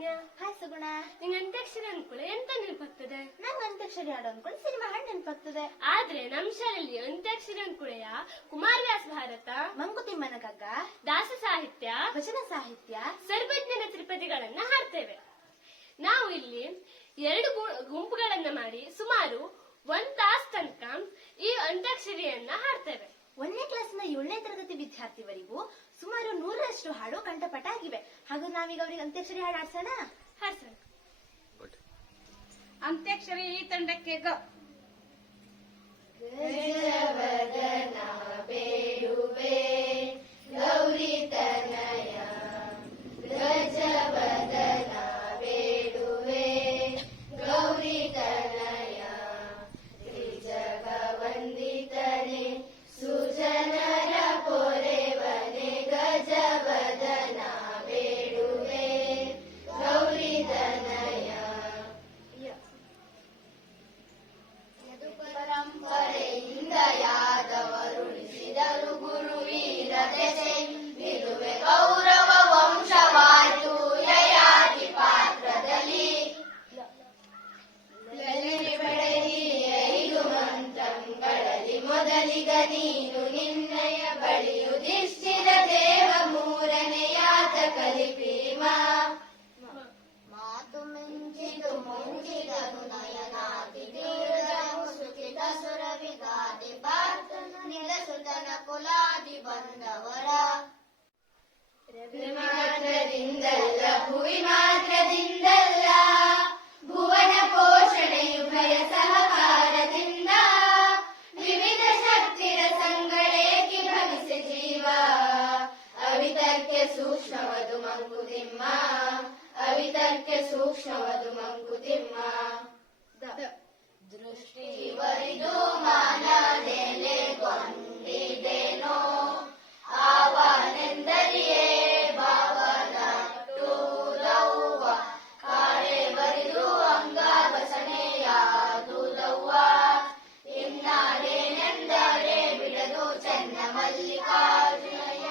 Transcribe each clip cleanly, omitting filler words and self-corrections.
Lavanya. Hi ಸುಗುಣ. ನಿಂಗೆ ಅಂತ್ಯಾಕ್ಷರಿ ಅನ್ಕೊಳ್ಳಿ ಎಂತ ನೆನಪಾಗ್ತದೆ? ನಂಗೆ ಅಂತ್ಯಾಕ್ಷರಿ ಹಾಡು ಅನ್ಕೊಂಡು ಸಿನಿಮಾ ಹಾಡು ನೆನಪಾಗ್ತದೆ. ಆದ್ರೆ ನಮ್ ಶಾಲೆಯಲ್ಲಿ ಅಂತ್ಯಾಕ್ಷರಿ ಅನ್ಕೊಳ್ಳೆಯ ಕುಮಾರವ್ಯಾಸ ಭಾರತ, ಮಂಕುತಿಮ್ಮನ ಕಗ್ಗ, ದಾಸ ಸಾಹಿತ್ಯ, ವಚನ ಸಾಹಿತ್ಯ, ಸರ್ವಜ್ಞನ ತ್ರಿಪದಿಗಳನ್ನ ಹಾಡ್ತೇವೆ. ನಾವು ಇಲ್ಲಿ 2 ಗುಂಪುಗಳನ್ನ ಮಾಡಿ ಸುಮಾರು 1 ತಾಸು ತನಕ ಈ ಅಂತ್ಯಾಕ್ಷರಿಯನ್ನ ಹಾಡ್ತೇವೆ. 1ನೇ ಕ್ಲಾಸ್ನ 7ನೇ ತರಗತಿ ವಿದ್ಯಾರ್ಥಿವರೆಗೂ ಸುಮಾರು 100ರಷ್ಟು ಹಾಡು ಕಂಠಪಟ ಆಗಿವೆ. ಹಾಗೂ ನಾವೀಗ ಅವರಿಗೆ ಅಂತ್ಯಾಕ್ಷರಿ ಹಾಡು ಆಡ್ಸೋಣ. ಹಾಡ್ಸೋಣ. ಅಂತ್ಯಾಕ್ಷರಿ ಈ ತಂಡಕ್ಕೆ ಗೋ. ಗಜವದನ ಬೇಡುವೆ ಗೌರಿ ತನಯ, ಗಜವದನ ಬೇಡುವೆ ಗೌರಿ ತನಯ, ತ್ರಿಜಗ ವಂದಿತನೆ ಸುಜನರ ಪೊರೆವನೆ, ಗಜವದನ ಬೇಡುವೆ ಗೌರಿ ತನಯ. ಪರಂಪರೆಯಿಂದ ಯಾದವರುಳಿಸಿದರು ಗುರುವೀರ ದೆಸೆ, ನಿಲುವೆ ಗೌರವ ವಂಶವಾಯ್ತು ಯಯಾತಿ ಪಾತ್ರದಲ್ಲಿ. ಲಲನೆ ಬೆಳೆದಿ 5 ಮಂತ್ರಗಳಲ್ಲಿ ಮೊದಲಿಗ ನೀನು ನಿನ್ನಯ ಬಳಿ ಯುಧಿಷ್ಠಿರ ದೇವ 3ನೆಯಾತ ಕಲಿಪೀಮ. ಮಾತು ಮಿಂಚಿತು ಮುಂಚಿದನು ನಯನಾತಿ ಸುಖಿತ ಸುರವಿಗಾದಿ ಪಾರ್ಥನು ನಿಲಸುತನ ಕುಲಾದಿ ಬಂದವರ. ರವಿ ಮಾತ್ರದಿಂದಲ್ಲ ಭುವಿ ಮಾತ್ರದಿಂದಲ್ಲ, ಭುವನ ಪೋಷಣೆಯು ಭಯ ಸಹಕಾರದಿಂದ, ವಿವಿಧ ಶಕ್ತಿರ ಸಂಗಳೇಕಿ ಭವಿಸಿ ಜೀವ. ಅವಿತರ್ಕ್ಯ ಸೂಕ್ಷ್ಮವದು ಮಂಕುತಿಮ್ಮ, ಅವಿತರ್ಕ್ಯ ಸೂಕ್ಷ್ಮವದು ಮಂಕುತಿಮ್ಮ. ದೃಷ್ಟಿವರಿದು ಮಾನದೆಲೆಗೊಂಡಿದೇನೋ, ಆವನೆಂದರಿಯೇ ಭಾವನಟ್ಟುದವ್ವ, ಕಾಳೆ ಬರಿದು ಅಂಗಾಭಸಣೆಯಾದುದವ್ವ, ಇನ್ನಾರೇನೆಂದರೆ ಬಿಡದು ಚೆನ್ನ ಮಲ್ಲಿಕಾರ್ಜುನಯ್ಯ.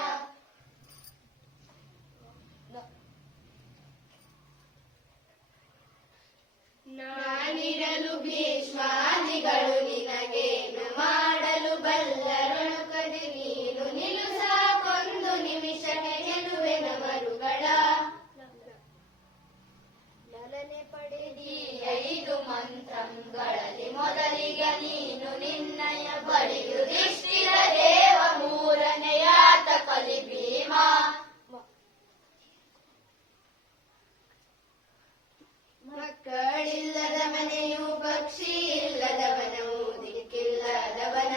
ನಾನಿರಲು ಭೀಷ್ಮಾದಿಗಳು ನಿನಗೇನು ಮಾಡಲು ಬಲ್ಲರೊಣುಕದೆ, ನೀನು ನಿಲುಸ ಕೊಂದು ನಿಮಿಷಕ್ಕೆ ಗೆಲುವೆನ ಮರುಗಳ. ಲಲನೆ ಪಡೆದಿ 5 ಮಂತ್ರಗಳಲ್ಲಿ ಮೊದಲಿಗ ನೀನು ನಿನ್ನಯ ಬಳಿ ಯುಧಿಷ್ಠಿರ ದೇವ 3ನೆಯಾತ ಕಲಿಭೀಮ. ಮಕ್ಕಳಿಲ್ಲದ ಮನೆಯು ಪಕ್ಷಿ ಇಲ್ಲದವನವು, ದಿಕ್ಕಿಲ್ಲದವನ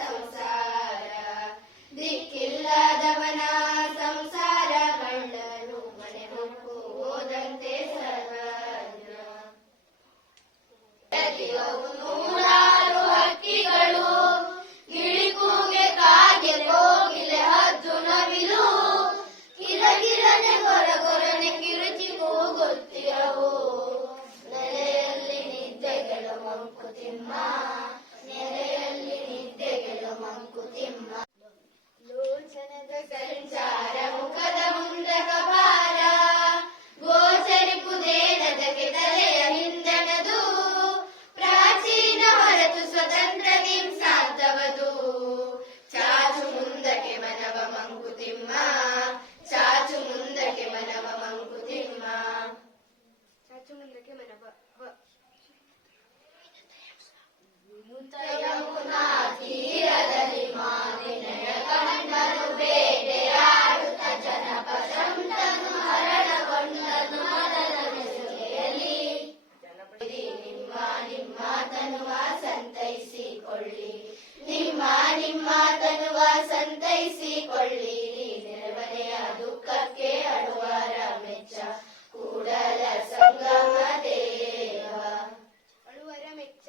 ಸಂಸಾರ, ದಿಕ್ಕಿಲ್ಲದವನ ಸಂಸಾರ, ಗಂಡನು ಮನೆ ಹೊಕ್ಕು ಹೋದಂತೆ ಸರ್ವಜ್ಞ. 100 ಹಕ್ಕಿಗಳು ಗಿಳಿಕೂಗೆ ಕಾಗೆ ಕೋಗಿಲೆ ಹದ್ದು ನವಿಲು, ಕಿಲಕಿಲನೆ ಗೊರಗೊರನೆ ಕಿರುಚಿ ಕೂಗುತ್ತಿರವು. ನೆಲೆಯಲ್ಲಿ ನಿದ್ದೆಗಳು ಮಂಕುತಿಮ್ಮ, ನೆಲೆಯಲ್ಲಿ ನಿದ್ದೆಗಳು ಮಂಕುತಿಮ್ಮ. ಲೋಚನದ ಸಂಚಾರ ಮುಖದ ಮುಂದಕ ಭಾರ, ಗೋಚರಿಪುದೇನದಕ್ಕೆ ತಲೆಯ ಹಿಂದಣದು, ಪ್ರಾಚೀನ ಹೊರತು ಸ್ವತಂತ್ರ ಹಿಂಸಾಂತವದು. ಚಾಚು ಮುಂದಕ್ಕೆ ಮನವ ಮಂಕುತಿಮ್ಮ, ಚಾಚು ಮುಂದಕ್ಕೆ ಮನವ ಮಂಕುತಿಮ್ಮ. ಚಾಚು ಮುಂದಕ್ಕೆ ಮನವ ಯಮುನಾ ತೀರದಲ್ಲಿ ಮಾಲಿನ್ಯ ಕಂಡನು, ಬೇಟೆಯಾಡುತ್ತ ಜನಪ ಶಂತನು ಹರಣಗೊಂಡನು ಮದನ ಬೆಸುಗೆಯಲ್ಲಿ. ನಿಮ್ಮ ನಿಮ್ಮ ತನುವ ಸಂತೈಸಿಕೊಳ್ಳಿ, ನಿಮ್ಮ ನಿಮ್ಮ ತನುವ ಸಂತೈಸಿಕೊಳ್ಳಿ, ನೆರವನೆಯ ದುಃಖಕ್ಕೆ ಅಳುವರ ಮೆಚ್ಚ ಕೂಡಲ ಸಂಗಮ ದೇವ. ಅಳುವರ ಮೆಚ್ಚ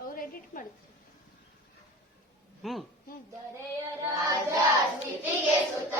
ಅವ್ರು ಎಡಿಟ್ ಮಾಡ್ತಾರೆ. ಹ್ಮ್ ದೊರೆಯ ರಾಜ ಸ್ಥಿತಿಗೆ ಸುತ